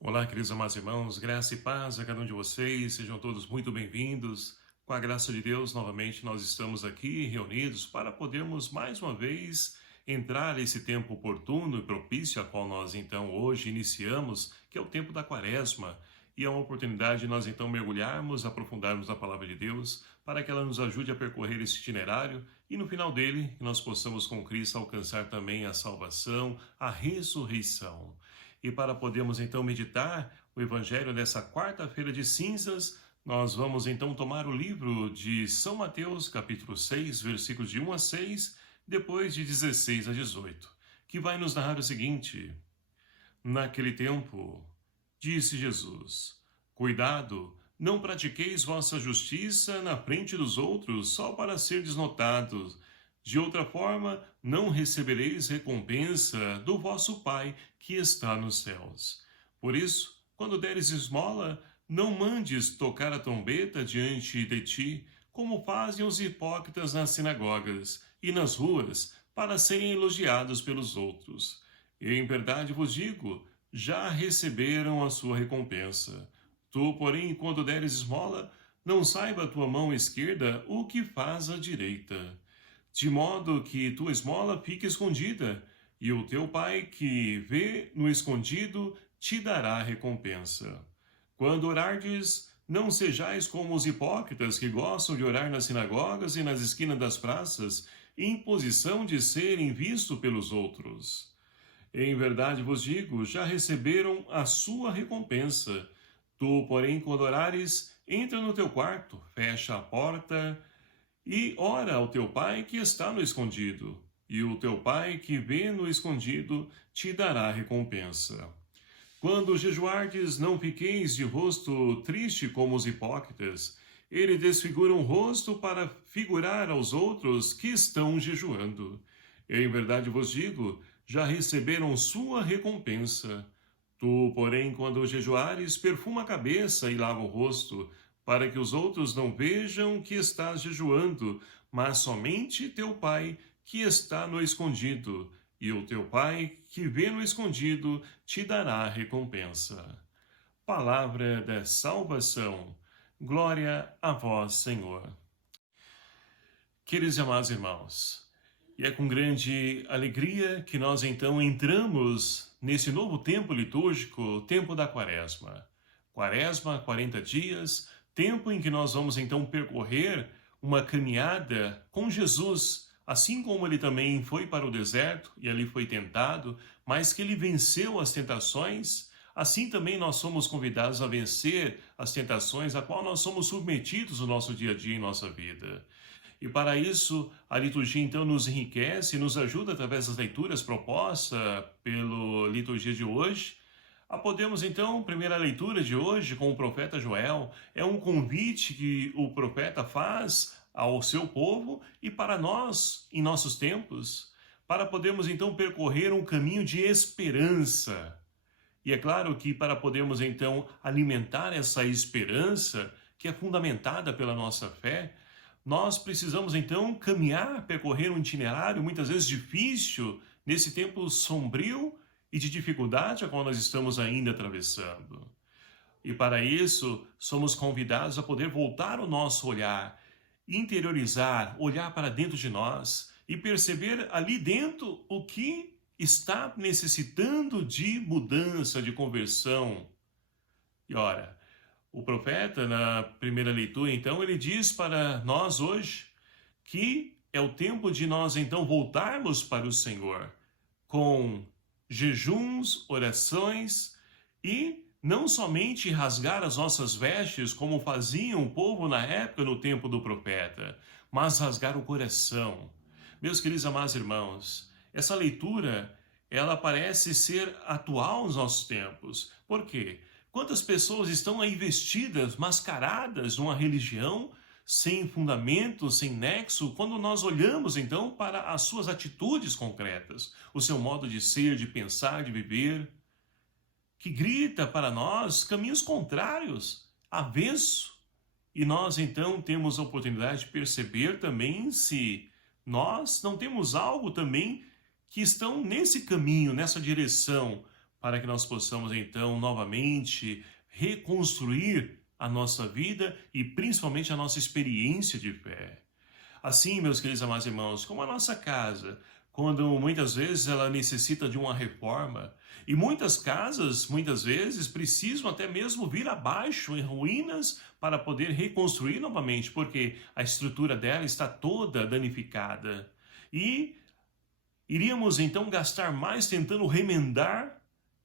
Olá, queridos amados irmãos, graça e paz a cada um de vocês, sejam todos muito bem-vindos. Com a graça de Deus, novamente nós estamos aqui reunidos para podermos mais uma vez entrar nesse tempo oportuno e propício, a qual nós então hoje iniciamos, que é o tempo da Quaresma. E é uma oportunidade de nós então mergulharmos, aprofundarmos a palavra de Deus, para que ela nos ajude a percorrer esse itinerário e no final dele nós possamos com Cristo alcançar também a salvação, a ressurreição. E para podermos então meditar o Evangelho dessa quarta-feira de cinzas, nós vamos então tomar o livro de São Mateus, capítulo 6, versículos de 1 a 6, depois de 16 a 18, que vai nos narrar o seguinte: Naquele tempo, disse Jesus: Cuidado, não pratiqueis vossa justiça na frente dos outros, só para serdes notados. De outra forma, não recebereis recompensa do vosso Pai que está nos céus. Por isso, quando deres esmola, não mandes tocar a trombeta diante de ti, como fazem os hipócritas nas sinagogas e nas ruas, para serem elogiados pelos outros. Em verdade vos digo, já receberam a sua recompensa. Tu, porém, quando deres esmola, não saiba a tua mão esquerda o que faz a direita, de modo que tua esmola fique escondida, e o teu pai que vê no escondido te dará recompensa. Quando orardes, não sejais como os hipócritas que gostam de orar nas sinagogas e nas esquinas das praças, em posição de serem vistos pelos outros. Em verdade vos digo, já receberam a sua recompensa. Tu, porém, quando orares, entra no teu quarto, fecha a porta e ora ao teu pai que está no escondido. E o teu pai que vê no escondido te dará recompensa. Quando jejuardes, não fiqueis de rosto triste como os hipócritas. Eles desfiguram o rosto para figurar aos outros que estão jejuando. Em verdade vos digo, já receberam sua recompensa. Tu, porém, quando jejuares, perfuma a cabeça e lava o rosto, para que os outros não vejam que estás jejuando, mas somente teu pai que está no escondido, e o teu pai que vê no escondido te dará a recompensa. Palavra da salvação. Glória a vós, Senhor. Queridos e amados irmãos, e é com grande alegria que nós então entramos nesse novo tempo litúrgico, o tempo da Quaresma. Quaresma, 40 dias, tempo em que nós vamos então percorrer uma caminhada com Jesus, assim como ele também foi para o deserto e ali foi tentado, mas que ele venceu as tentações. Assim também nós somos convidados a vencer as tentações a qual nós somos submetidos no nosso dia a dia, em nossa vida. E para isso, a liturgia então nos enriquece e nos ajuda através das leituras propostas pela liturgia de hoje. A podemos então, primeira leitura de hoje com o profeta Joel, é um convite que o profeta faz ao seu povo e para nós, em nossos tempos, para podermos então percorrer um caminho de esperança. E é claro que para podermos então alimentar essa esperança, que é fundamentada pela nossa fé, nós precisamos então caminhar, percorrer um itinerário muitas vezes difícil, nesse tempo sombrio e de dificuldade a qual nós estamos ainda atravessando. E para isso, somos convidados a poder voltar o nosso olhar, interiorizar, olhar para dentro de nós e perceber ali dentro o que está necessitando de mudança, de conversão. E ora, o profeta, na primeira leitura, então, ele diz para nós hoje que é o tempo de nós, então, voltarmos para o Senhor com jejuns, orações e não somente rasgar as nossas vestes, como faziam o povo na época, no tempo do profeta, mas rasgar o coração. Meus queridos amados irmãos, essa leitura, ela parece ser atual nos nossos tempos. Por quê? Quantas pessoas estão aí vestidas, mascaradas numa religião sem fundamento, sem nexo, quando nós olhamos então para as suas atitudes concretas, o seu modo de ser, de pensar, de viver, que grita para nós caminhos contrários, avesso. E nós então temos a oportunidade de perceber também se nós não temos algo também que estão nesse caminho, nessa direção, para que nós possamos então novamente reconstruir a nossa vida e principalmente a nossa experiência de fé. Assim, meus queridos amados irmãos, como a nossa casa, quando muitas vezes ela necessita de uma reforma, e muitas casas, muitas vezes, precisam até mesmo vir abaixo, em ruínas, para poder reconstruir novamente, porque a estrutura dela está toda danificada. E iríamos então gastar mais tentando remendar,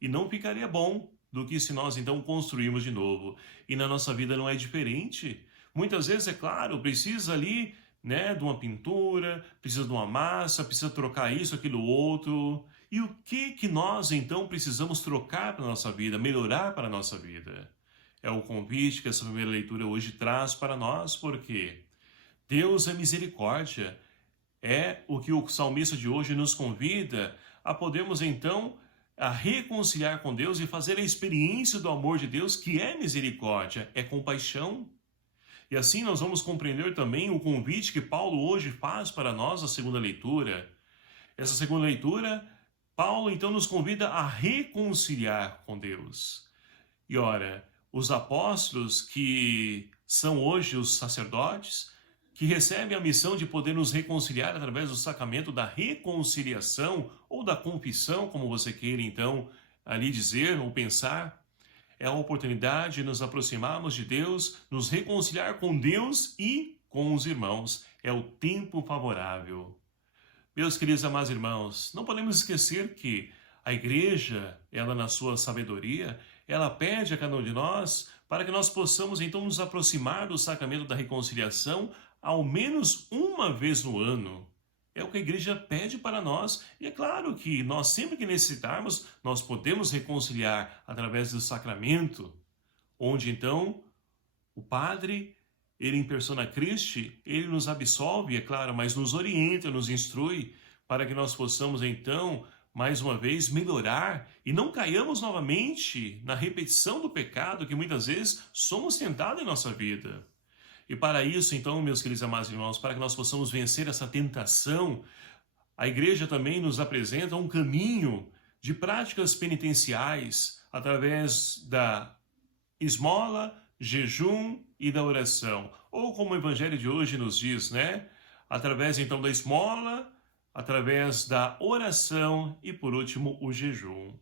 e não ficaria bom do que se nós então construirmos de novo. E na nossa vida não é diferente. Muitas vezes, é claro, precisa ali, né, de uma pintura, precisa de uma massa, precisa trocar isso, aquilo, outro. E o que nós então precisamos trocar para a nossa vida, melhorar para a nossa vida? É o convite que essa primeira leitura hoje traz para nós, porque Deus é misericórdia. É o que o salmista de hoje nos convida a podermos então a reconciliar com Deus e fazer a experiência do amor de Deus, que é misericórdia, é compaixão. E assim nós vamos compreender também o convite que Paulo hoje faz para nós na segunda leitura. Essa segunda leitura, Paulo então nos convida a reconciliar com Deus. E ora, os apóstolos, que são hoje os sacerdotes, que recebem a missão de poder nos reconciliar através do sacramento da reconciliação ou da confissão, como você queira então ali dizer ou pensar, é a oportunidade de nos aproximarmos de Deus, nos reconciliar com Deus e com os irmãos. É o tempo favorável. Meus queridos amados irmãos, não podemos esquecer que a igreja, ela na sua sabedoria, ela pede a cada um de nós para que nós possamos então nos aproximar do sacramento da reconciliação ao menos uma vez no ano. É o que a igreja pede para nós. E é claro que nós, sempre que necessitarmos, nós podemos reconciliar através do sacramento, onde então o Padre, ele em persona Christi, ele nos absolve, é claro, mas nos orienta, nos instrui, para que nós possamos então, mais uma vez, melhorar e não caiamos novamente na repetição do pecado que muitas vezes somos tentados em nossa vida. E para isso, então, meus queridos amados irmãos, para que nós possamos vencer essa tentação, a igreja também nos apresenta um caminho de práticas penitenciais através da esmola, jejum e da oração. Ou como o evangelho de hoje nos diz, né? Através então da esmola, através da oração e por último o jejum.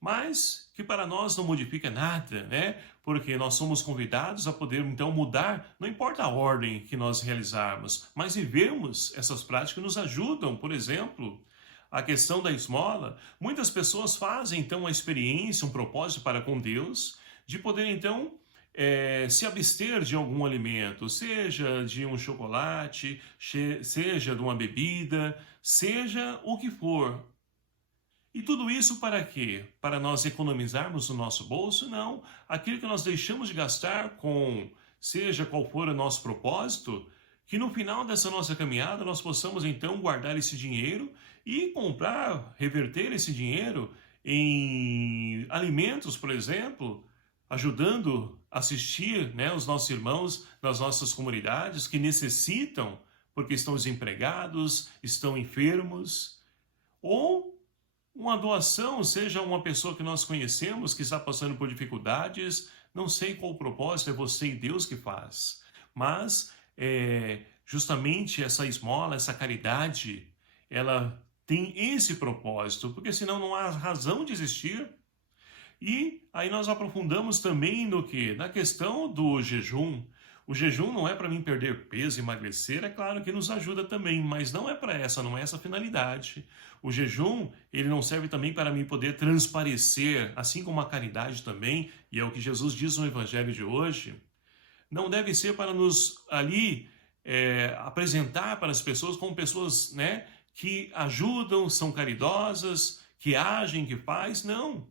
Mas que para nós não modifica nada, né? Porque nós somos convidados a poder então mudar, não importa a ordem que nós realizarmos, mas vivermos essas práticas nos ajudam. Por exemplo, a questão da esmola, muitas pessoas fazem então uma experiência, um propósito para com Deus, de poder então se abster de algum alimento, seja de um chocolate, seja de uma bebida, seja o que for. E tudo isso para quê? Para nós economizarmos no nosso bolso? Não. Aquilo que nós deixamos de gastar com, seja qual for o nosso propósito, que no final dessa nossa caminhada nós possamos então guardar esse dinheiro e comprar, reverter esse dinheiro em alimentos, por exemplo, ajudando a assistir, né, os nossos irmãos nas nossas comunidades que necessitam, porque estão desempregados, estão enfermos, ou uma doação, seja uma pessoa que nós conhecemos que está passando por dificuldades, não sei qual o propósito, é você e Deus que faz. Mas justamente essa esmola, essa caridade, ela tem esse propósito, porque senão não há razão de existir. E aí nós aprofundamos também no que? Na questão do jejum. O jejum não é para mim perder peso, emagrecer, é claro que nos ajuda também, mas não é para essa, não é essa a finalidade. O jejum, ele não serve também para mim poder transparecer, assim como a caridade também, e é o que Jesus diz no Evangelho de hoje, não deve ser para nos ali apresentar para as pessoas como pessoas, né, que ajudam, são caridosas, que agem, que faz, não.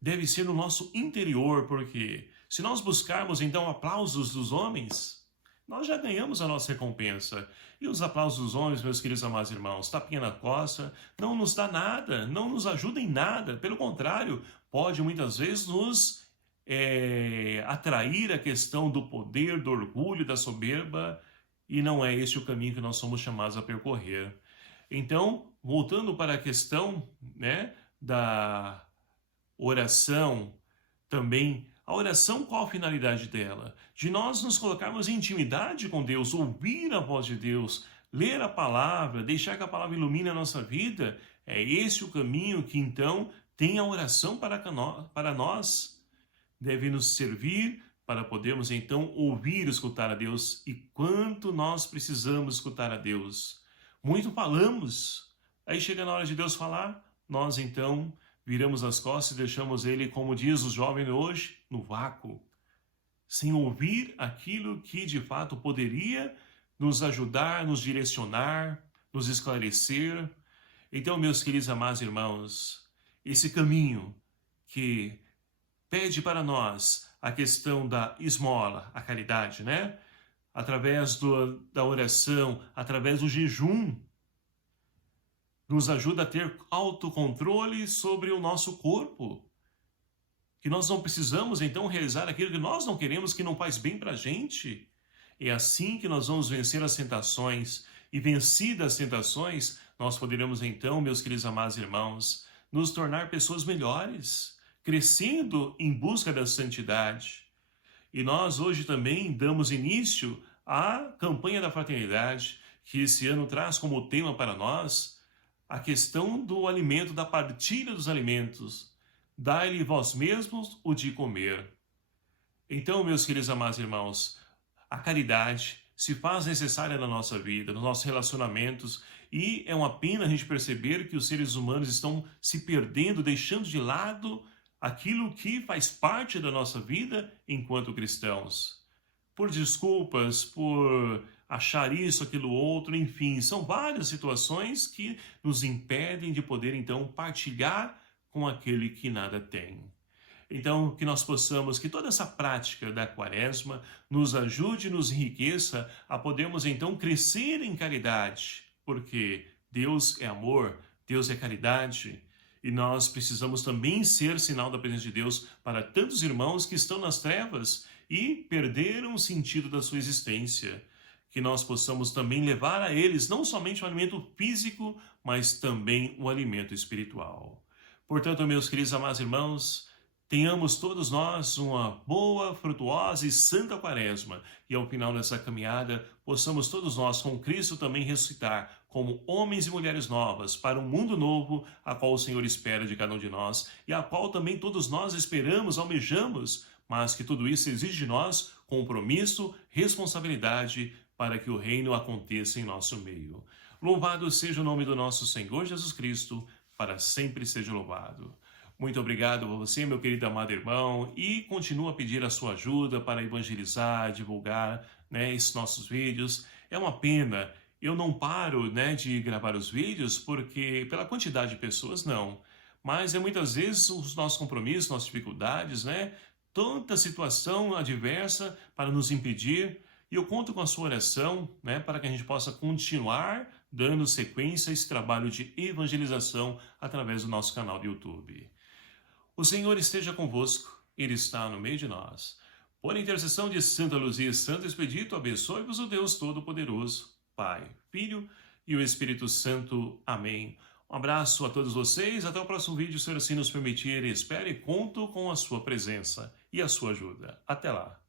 Deve ser no nosso interior, porque se nós buscarmos então aplausos dos homens, nós já ganhamos a nossa recompensa. E os aplausos dos homens, meus queridos amados irmãos, tapinha na costa, não nos dá nada, não nos ajuda em nada. Pelo contrário, pode muitas vezes nos atrair a questão do poder, do orgulho, da soberba, e não é esse o caminho que nós somos chamados a percorrer. Então, voltando para a questão, né, oração também, a oração, qual a finalidade dela? De nós nos colocarmos em intimidade com Deus, ouvir a voz de Deus, ler a palavra, deixar que a palavra ilumine a nossa vida. É esse o caminho que então tem a oração para nós. Deve nos servir para podermos então ouvir e escutar a Deus. E quanto nós precisamos escutar a Deus. Muito falamos. Aí chega na hora de Deus falar, nós então viramos as costas e deixamos ele, como diz o jovem hoje, no vácuo, sem ouvir aquilo que de fato poderia nos ajudar, nos direcionar, nos esclarecer. Então, meus queridos amados irmãos, esse caminho que pede para nós a questão da esmola, a caridade, né? Através da oração, através do jejum, nos ajuda a ter autocontrole sobre o nosso corpo. Que nós não precisamos, então, realizar aquilo que nós não queremos, que não faz bem para a gente. É assim que nós vamos vencer as tentações. E vencidas as tentações, nós poderemos, então, meus queridos amados irmãos, nos tornar pessoas melhores, crescendo em busca da santidade. E nós hoje também damos início à campanha da fraternidade, que esse ano traz como tema para nós a questão do alimento, da partilha dos alimentos. Dai-lhe vós mesmos o de comer. Então, meus queridos amados irmãos, a caridade se faz necessária na nossa vida, nos nossos relacionamentos, e é uma pena a gente perceber que os seres humanos estão se perdendo, deixando de lado aquilo que faz parte da nossa vida enquanto cristãos. Por desculpas, por achar isso, aquilo, outro, enfim, são várias situações que nos impedem de poder, então, partilhar com aquele que nada tem. Então, que nós possamos, que toda essa prática da quaresma nos ajude e nos enriqueça a podermos, então, crescer em caridade, porque Deus é amor, Deus é caridade, e nós precisamos também ser sinal da presença de Deus para tantos irmãos que estão nas trevas e perderam o sentido da sua existência. Que nós possamos também levar a eles não somente o alimento físico, mas também o alimento espiritual. Portanto, meus queridos amados irmãos, tenhamos todos nós uma boa, frutuosa e santa quaresma, e ao final dessa caminhada, possamos todos nós, com Cristo, também ressuscitar como homens e mulheres novas para um mundo novo, a qual o Senhor espera de cada um de nós, e a qual também todos nós esperamos, almejamos, mas que tudo isso exige de nós compromisso, responsabilidade, para que o reino aconteça em nosso meio. Louvado seja o nome do nosso Senhor Jesus Cristo, para sempre seja louvado. Muito obrigado a você, meu querido amado irmão, e continuo a pedir a sua ajuda para evangelizar, divulgar, esses nossos vídeos. É uma pena, eu não paro, de gravar os vídeos, porque pela quantidade de pessoas, não. Mas é muitas vezes os nossos compromissos, nossas dificuldades, tanta situação adversa para nos impedir. E eu conto com a sua oração, para que a gente possa continuar dando sequência a esse trabalho de evangelização através do nosso canal do YouTube. O Senhor esteja convosco, Ele está no meio de nós. Por intercessão de Santa Luzia e Santo Expedito, abençoe-vos o Deus Todo-Poderoso, Pai, Filho e o Espírito Santo. Amém. Um abraço a todos vocês, até o próximo vídeo, se assim nos permitir. Espero e conto com a sua presença e a sua ajuda. Até lá.